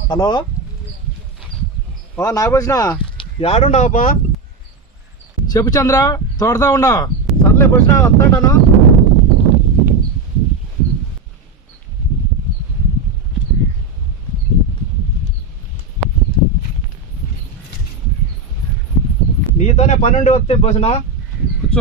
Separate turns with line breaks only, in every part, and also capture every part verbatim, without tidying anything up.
Hello Nagabhushana యాడుండవప్పా?
చెప్పు చంద్ర, తోడతా ఉండా.
సర్లే భూషణ వస్తాంటాను. నీతోనే పనుండి వస్తే భూషణ.
కూర్చో.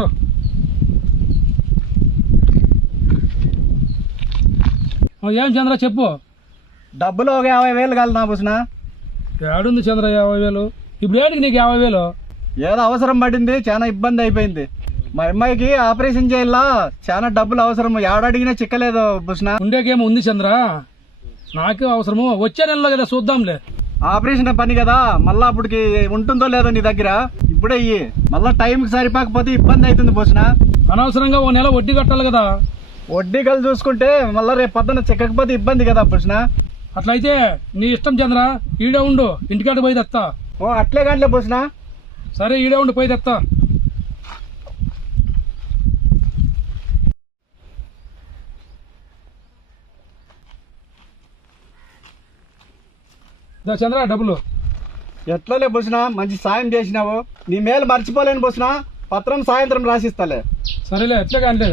ఏం చంద్ర చెప్పు.
డబ్బులు ఒక యాభై వేలు కలదా భూషణ?
ఏడుంది చంద్ర యాభై వేలు? ఇప్పుడు ఏడికి నీకు యాభై వేలు?
ఏదో అవసరం పడింది, చాలా ఇబ్బంది అయిపోయింది. మా అమ్మాయికి ఆపరేషన్ చేయాలా, చాలా డబ్బులు అవసరం. ఏడాడిగినా చిక్కలేదు భూషణ.
ఉండేకేమో ఉంది చంద్ర, నాకే అవసరము. వచ్చే నెలలో కదా చూద్దాంలే.
ఆపరేషన్ పని కదా, మళ్ళా అప్పటికి ఉంటుందో లేదో నీ దగ్గర. ఇప్పుడే ఇయ్యి, మళ్ళా టైంకి సరిపోకపోతే ఇబ్బంది అవుతుంది భూషణ.
అనవసరంగా ఓ నెల వడ్డీ కట్టాలి కదా.
వడ్డీ కలిసి చూసుకుంటే మళ్ళా రేపు పొద్దున చిక్కకపోతే ఇబ్బంది కదా భూషణ.
అట్లయితే నీ ఇష్టం చంద్ర, ఈడే ఉండు, ఇంటికాడ పోయి తెస్తా.
ఓ అట్లే కానీ భూషణ.
సరే ఈడే ఉండి పోయి తెస్తా. చంద్ర డబ్బులు.
ఎట్లలే భూషణ, మంచి సాయం చేసినావు. నీ మేలు మర్చిపోలేను భూషణ. పత్రం సాయంత్రం రాసిస్తాలే.
సరేలే, ఎట్లే కానీ.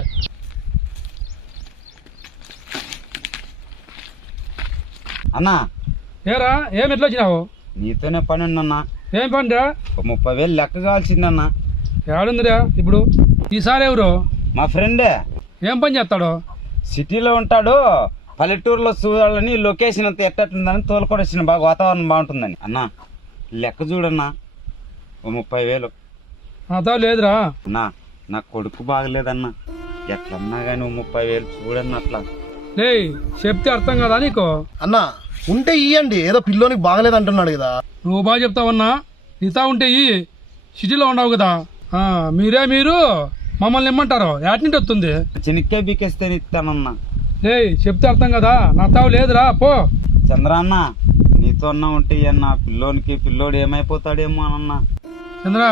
అన్నా
ఏరా ఏం ఎట్లా వచ్చినావు?
నీతోనే పని ఉందన్నా.
ఏం పనిరా?
ఒక ముప్పై వేలు లెక్క కావాల్సిందన్నా.
ఏడుందిరా ఇప్పుడు? ఈసారి ఎవరు?
మా ఫ్రెండే.
ఏం పని చేస్తాడు?
సిటీలో ఉంటాడు, పల్లెటూరులో చూడాలని లొకేషన్ అంతా ఎట్టట్టుందని తోలుకొని వచ్చిన, బాగా వాతావరణం బాగుంటుందని. అన్నా లెక్క చూడన్నా, ఓ ముప్పై వేలు.
అదా లేదురా.
అన్నా నా కొడుకు బాగలేదన్నా, ఎట్లన్నా కానీ ఓ ముప్పై వేలు చూడన్నా. అట్లా
లే చెప్తే అర్థం కదా నీకు?
అన్నా ఉంటే ఇయ్యండి, ఏదో పిల్లోనికి బాగలేదు అంటున్నాడు కదా.
నువ్వు బాగా చెప్తావన్నా. ఇతా ఉంటే ఈ సిటీలో ఉండవు కదా. మీరే మీరు మమ్మల్ని ఇమ్మంటారు, యాటింటి వస్తుంది?
చెనిక్కే బీకేస్తే ఇస్తానన్నా.
లే చెప్తే అర్థం కదా, నా తావు లేదురా పో.
చంద్ర అన్న నీతో అన్నా ఉంటే అన్నా, పిల్లోనికి పిల్లోడు ఏమైపోతాడేమో అనన్నా.
చంద్ర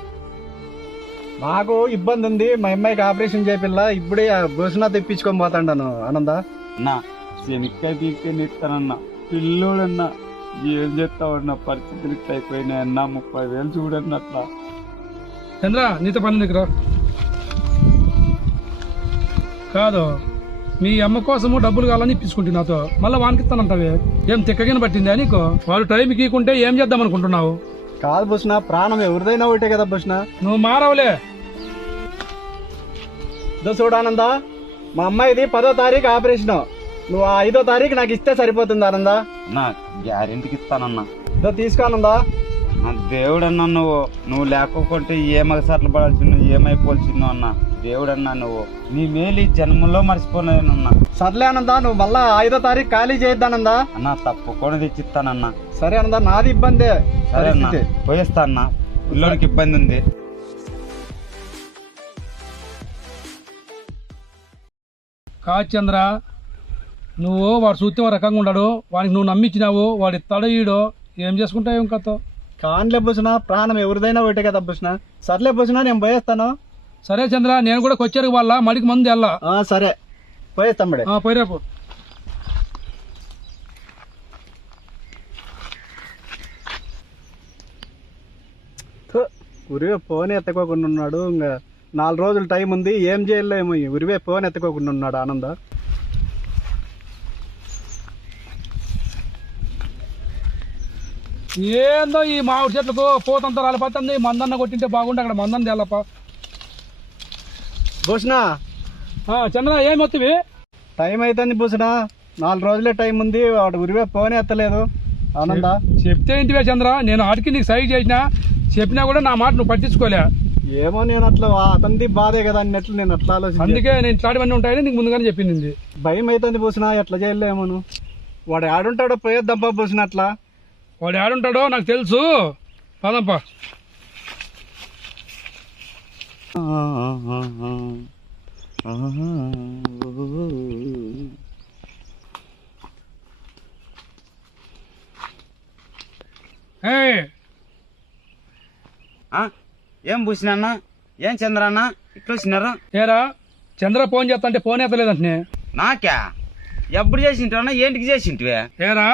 నాకు ఇబ్బంది ఉంది, మా అమ్మాయికి ఆపరేషన్ చేపిల్ల. ఇప్పుడే భూషణ తెప్పించుకొని పోతాండాను ఆనంద.
అన్నా శనిక్కాయ తీస్తే ఇస్తానన్నా, పిల్లోడన్నా ఏం చేస్తావన్నా, పరిస్థితులు ఇట్లా అయిపోయినాయి అన్నా. ముప్పై వేలు చూడన్నా. అట్లా
చంద్ర నీతో పని దగ్గర కాదు, మీ అమ్మ కోసము డబ్బులు కావాలని ఇప్పించుకుంటే నాతో మళ్ళీ వానికి ఇస్తానంటావే. ఏం తిక్కగిన పట్టిందా నీకు? వాళ్ళు టైంకి ఇవ్వకుంటే ఏం చేద్దాం అనుకుంటున్నావు?
కాదు భూషణ, ప్రాణం ఎవరిదైనా ఒకటే కదా భూషణ.
నువ్వు మారవులే.
ఇదో చూడానంద, మా అమ్మాయిది పదో తారీఖు ఆపరేషన్. నువ్వు ఆ ఐదో తారీఖు నాకు ఇస్తే సరిపోతుంది ఆనంద.
అన్నా గ్యారెంటీకి ఇస్తానన్నా.
ఇదో తీసుకోనందా.
నా దేవుడన్నా నువ్వు. నువ్వు లేకపోతే ఏ మగసార్లు పడాల్సిందో, ఏమైపోవాల్సిందో అన్నా. దేవుడన్నా నువ్వు. నీ మేలు ఈ జన్మలో మర్చిపోలేనన్నా.
సర్లే ఆనంద, నువ్వు మళ్ళా ఐదో తారీఖు ఖాళీ చేయొద్దానందా.
అన్నా తప్పకుండా తెచ్చిస్తానన్నా.
సరే అనందా, నాది ఇబ్బందే.
సరే అన్నా పోయేస్తా అన్నా, పిల్లోనికి ఇబ్బంది ఉంది.
కాదు చంద్ర, నువ్వు వాడు చూస్తే ఒక రకంగా ఉన్నాడు, వాడికి నువ్వు నమ్మించినావు, వాడు ఇస్తాడో ఈడో ఏం చేసుకుంటావు ఏం కథ?
కాన్లే భూషణ, ప్రాణం ఎవరిదైనా ఒకటే కదా భూషణ. సర్లే భూషణ, నేను పోయేస్తాను.
సరే చంద్ర, నేను కూడా కొచ్చారు వాళ్ళ మడికి మంది వెళ్ళా.
సరే పోయేస్తాం బడే.
పోయిరేపు.
ఉరివే ఫోన్ ఎత్తుకోకుండా ఉన్నాడు. ఇంకా నాలుగు రోజులు టైం ఉంది, ఏం చేయలేమో. ఉరివే ఫోన్ ఎత్తుకోకుండా ఉన్నాడు ఆనంద.
ఏందో ఈ మామిడి చెట్లకు పోతంతా రాలిపోతుంది. మందన్న కొట్టింటే బాగుండే, అక్కడ మందన్న తెల్లప.
భూషణ
చంద్ర ఏమి వస్తుంది?
టైం అవుతుంది భూషణ, నాలుగు రోజులే టైం ఉంది. వాడు ఉరివే ఫోన్ ఎత్తలేదు ఆనంద.
చెప్తే ఇంటివే చంద్ర, నేను ఆడికి నీకు సైడ్ చేసినా, చెప్పినా కూడా నా మాట నువ్వు పట్టించుకోలే.
ఏమో నేను అట్లా, అతనిది బాధే కదా అన్నట్లు నేను అట్లా ఆలోచించి,
అందుకే నేను ఇట్లాంటివన్నీ ఉంటాయని నీకు ముందుగానే చెప్పింది.
భయం అవుతుంది భూషణ, ఎట్లా చేయలేమోను. వాడు ఆడుంటాడో పోయేద్దాంపా భూషణ. అట్లా
వాడు ఆడుంటాడో నాకు తెలుసు, పదంపా.
ఏం భూషణ, ఏం చంద్ర అన్న ఇట్లా వచ్చినారా?
ఏరా చంద్ర ఫోన్ చేస్తా అంటే ఫోన్ ఎత్తలేదంటే
నాకా? ఎప్పుడు చేసింటావన్నా, ఏంటికి చేసింటివే?
ఏరా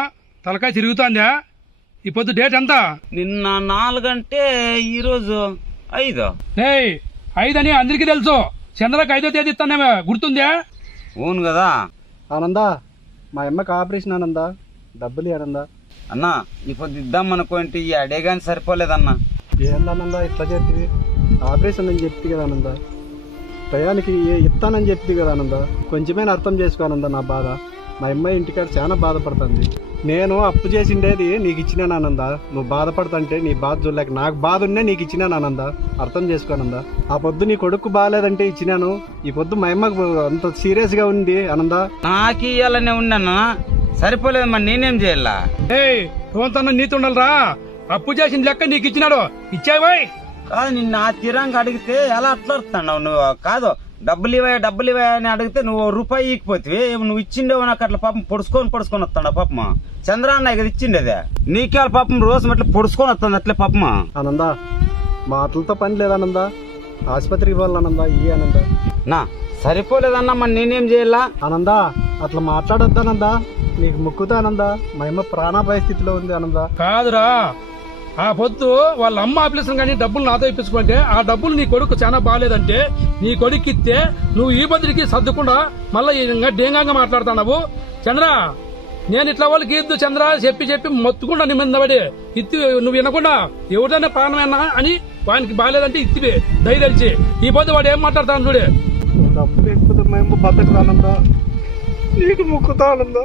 తలకాయ తిరుగుతాందా? ఈ పొద్దు డేట్ ఎంత?
నిన్న నాలుగంటే ఈరోజు ఐదు.
ఏయ్ ఐదని అందరికీ తెలుసు. చంద్రకు ఐదో తేదీ ఇస్తానేమో గుర్తుందా?
అవును కదా
ఆనందా, మా అమ్మకి ఆపరేషన్ ఆనందా, డబ్బులు ఆనందా.
అన్న ఈ పొద్దు ఇద్దాం అనుకోండి ఈ అడే కానీ సరిపోలేదన్నా.
ఏందనందా ఇట్లా చెప్తివి? ఆపరేషన్ అని చెప్తి కదా ఆనందా, టయానికి ఏ ఇస్తానని చెప్తి కదా ఆనందా. కొంచెమైనా అర్థం చేసుకోనందా నా బాధ. మా అమ్మాయి ఇంటికాడ చాలా బాధపడుతుంది. నేను అప్పు చేసిండేది నీకు ఇచ్చినాను ఆనందా. నువ్వు బాధపడుతుంటే నీ బాధ చూడలేక నాకు బాధ ఉన్నే నీకు ఇచ్చినాను ఆనందా. అర్థం చేసుకోనందా. ఆ పొద్దు నీ కొడుకు బాగాలేదంటే ఇచ్చినాను. ఈ పొద్దు మా అమ్మకు అంత సీరియస్ గా ఉంది ఆనందా.
నాకు ఇయ్యాలనే ఉన్నానా, సరిపోలేదు మరి నేనేం చేయాలా?
ఏయ్ రోంతన్న నీతి ఉండాలరా. అప్పు చేసిన లెక్క నీకు ఇచ్చినాడు, ఇచ్చావాయ్?
కాదు నిన్ను ఆ తీరంగా అడిగితే ఎలా అట్లాడుతున్నావు నువ్వు? కాదు డబ్బులు ఇవ్వా డబ్బులు ఇవ్వా అని అడిగితే నువ్వు రూపాయి ఇకపోతే నువ్వు ఇచ్చిండేవో నాకు అట్లా పాపం పొడుచుకొని పొడుచుకొని వస్తాడు పాపం. చంద్రాన్న కదా ఇచ్చిండేదే నీకే పాపం రోజు అట్లా పొడుచుకొని వస్తుంది అట్లే పాపం.
ఆనందా మాటలతో పని లేదనందా, ఆసుపత్రికి పోవాలనందా. ఈ ఆనందా
నా సరిపోలేదన్నా మరి నేనేం చేయాలా?
ఆనందా అట్లా మాట్లాడొద్దానందా, నీకు ముక్కుతానందా. మా అమ్మ ప్రాణాపాయ స్థితిలో ఉంది ఆనందా.
కాదురా, ఆ పొద్దు వాళ్ళ అమ్మ ఆఫీసులు కానీ డబ్బులు నాతో ఇప్పించుకుంటే ఆ డబ్బులు నీ కొడుకు చాలా బాగాలేదంటే నీ కొడుకు ఇస్తే నువ్వు ఈ బదిరికి సర్దుకుండా మళ్ళీ ఇంకా డేంగాగా మాట్లాడుతున్నావు. చంద్ర నేను ఇట్లా వాళ్ళకి ఇద్దు చంద్ర చెప్పి చెప్పి మొత్తుకుండా నీ మీద పడి ఇత్తి నువ్వు వినకుండా ఎవరిదైనా ప్రాణమేనా అని వానికి బాగాలేదంటే ఇత్తివి దయదలిచి. ఈ పొద్దు వాడు ఏం మాట్లాడతాను చూడే.
డబ్బు లేకపోతే మా అమ్మ బతకదానందా, నీకు ముక్కుతానందా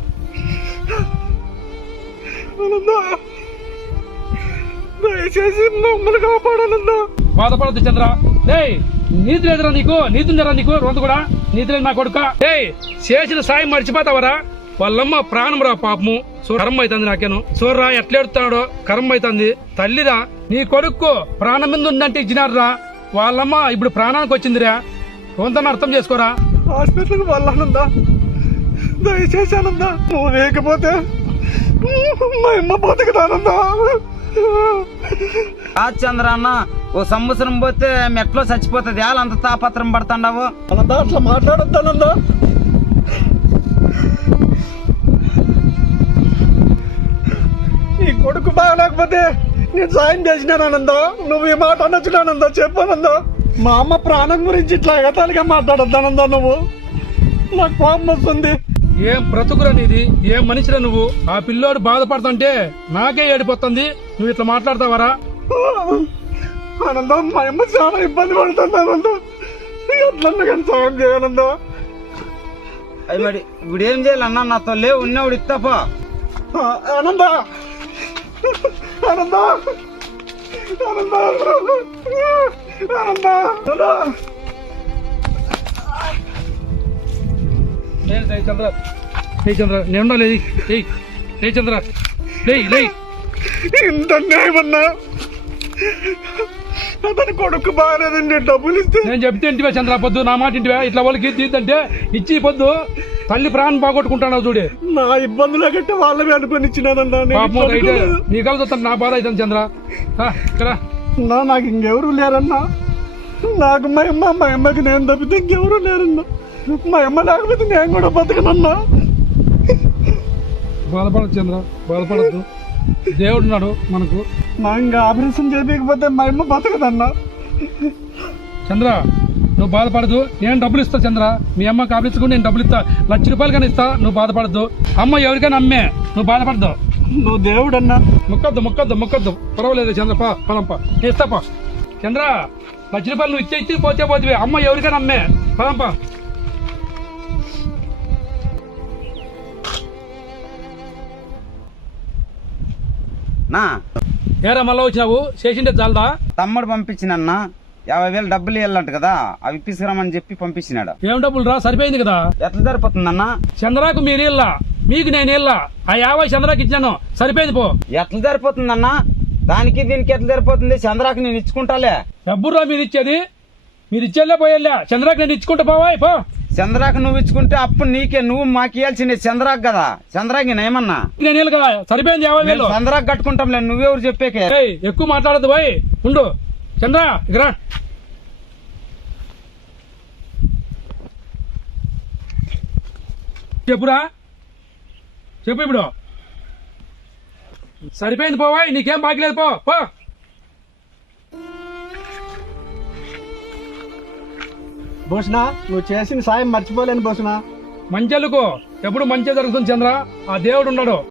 ఆనందా. దయచేసి మమ్మల్ని కాపాడానందా.
బాధపడద్దు చంద్ర. ఏయ్ నీతి లేదురా నీకు, నీతి ఉందరా నీకు రొంత కూడా నీతి లేదు నా కొడుక. ఏయ్ చేసిన సాయం మర్చిపోతావరా? వాళ్ళమ్మ ప్రాణం రా పాపము. సో కరం అవుతుంది నాకేను. చూడరా ఎట్లేడుతున్నాడో, కరం అవుతుంది. తల్లిరా నీ కొడుకు ప్రాణం మీద ఉందంటే ఇచ్చినారురా. వాళ్ళమ్మ ఇప్పుడు ప్రాణానికి వచ్చిందిరా. రొంతను అర్థం చేసుకోరా.
హాస్పిటల్కి వెళ్ళానందా, దయచేసి ఆనందా. నువ్వు లేకపోతే మా అమ్మ బతకదానందా.
ఆ చంద్ర అన్న ఓ సంవత్సరం పోతే మెట్లో చచ్చిపోతుంది. అంత తాపత్రం పడుతున్నావు
ఆనందా. అట్లా మాట్లాడొద్దానందా. ఈ కొడుకు బాగలేకపోతే నేను సాయం చేసినానందా. నువ్వు ఈ మాట అనొచ్చునానందా, చెప్పానందా. మా అమ్మ ప్రాణం గురించి ఇట్లా ఎగతాళిగా మాట్లాడొద్దానందా. నువ్వు నాకు కోపం వస్తుంది.
ఏం బ్రతుకురా నీది, ఏం మనిషిరా నువ్వు. ఆ పిల్లోడు బాధపడుతుంటే నాకే ఏడిపోతుంది, నువ్వు ఇట్లా మాట్లాడతావరా?
ఆనందం మా అమ్మ చాలా ఇబ్బంది పడుతుంది ఆనందం. ఎట్లన్నా కానీ సాయం చేయాలందా.
అది మరి ఇప్పుడు ఏం చేయాలన్నా? నాతో లేవు, ఉన్నవాడు ఇస్తాపా.
ఆనందా ఆనందా ఆనందా ఆనందా
చంద్ర లే చంద్ర నేను లే లే చంద్ర లే లే.
ఇంత న్యాయమన్నా, అతని కొడుకు బాగాలేదండి, డబ్బులు ఇస్తే
నేను చెప్తే ఇంటివా చంద్ర పొద్దు నా మాట ఇంటివా. ఇట్లా వాళ్ళకి తీద్దంటే ఇచ్చి పొద్దు తల్లి ప్రాణం బాగొట్టుకుంటాను చూడే.
నా ఇబ్బందులు కంటే వాళ్ళవి అనుకుని ఇచ్చినానన్నా.
నీ కలిసి నా బాధ అవుతుంది చంద్ర. ఇక్కడ
నా నాకు ఇంకెవరు లేరన్నా. నాకు మా అమ్మ, మా అమ్మకి నేను తప్పితే ఇంకెవరు లేరన్నా. మా అమ్మ లేకపోతే నేను కూడా బతకనన్నా.
బాధపడద్దు చంద్ర, బాధపడద్దు. దేవుడు ఉన్నాడు మనకు.
నా ఇంకా ఆపరేషన్ చేయకపోతే మా అమ్మ బతకదన్నా.
చంద్ర నువ్వు బాధపడదు, నేను డబ్బులు ఇస్తా చంద్ర. మీ అమ్మ కాపించుకుని నేను డబ్బులు ఇస్తా, లక్ష రూపాయలు కానీ ఇస్తా. నువ్వు బాధపడద్దు. అమ్మ ఎవరికైనా అమ్మే, నువ్వు బాధపడద్దు.
నువ్వు దేవుడు అన్నా.
మొక్కద్దు మొక్కద్దు మొక్కద్దు పర్వాలేదు చంద్ర. పా పదంపా నేను ఇస్తాపా చంద్ర. లక్ష రూపాయలు నువ్వు ఇచ్చే ఇచ్చి పోతే పోతే అమ్మ ఎవరికైనా అమ్మే. పదంపా.
నా
ఏరా మళ్ళా వచ్చినావు, చేసిండే చాలదా?
తమ్ముడు పంపించినన్న యాభై వేలు డబ్బులు ఇవ్వాలంట కదా, అవి ఇప్పిస్తామని చెప్పి పంపించినాడు.
ఏం డబ్బులు రా, సరిపోయింది కదా.
ఎట్లా సరిపోతుందన్నా?
చంద్రాకు మీరు ఇల్లా, మీకు నేను ఇల్లా. ఆ యాభై చంద్రాకి ఇచ్చాను, సరిపోయింది పో.
ఎట్లా సరిపోతుందన్నా? దానికి దీనికి ఎట్లా సరిపోతుంది? చంద్రాకి నేను ఇచ్చుకుంటాలే.
డబ్బురా మీరు ఇచ్చేది, మీరు ఇచ్చేలే పోయేలే. చంద్రాకి నేను ఇచ్చుకుంటా పోవా పో.
చంద్రాకి నువ్వు ఇచ్చుకుంటే అప్పుడు నీకే, నువ్వు మాకు ఇవ్వాల్సిందే చంద్రాకి కదా. చంద్రాకి నేమన్నా
నేను ఇల్లు కదా, సరిపోయింది యాభై వేలు.
చంద్రాకి కట్టుకుంటాంలే, నువ్వెవరు చెప్పేకే.
ఎక్కువ మాట్లాడద్దు బాయ్, ఉండు. చంద్ర ఇక్కడ చెప్పురా, చెప్పు ఇప్పుడు. సరిపోయింది పోవా, నీకేం బాగలేదు పో పో.
భూషణ, నువ్వు చేసిన సాయం మర్చిపోలేను భూషణ.
మంచెలుకో, ఎప్పుడు మంచి జరుగుతుంది చంద్ర, ఆ దేవుడు ఉన్నాడు.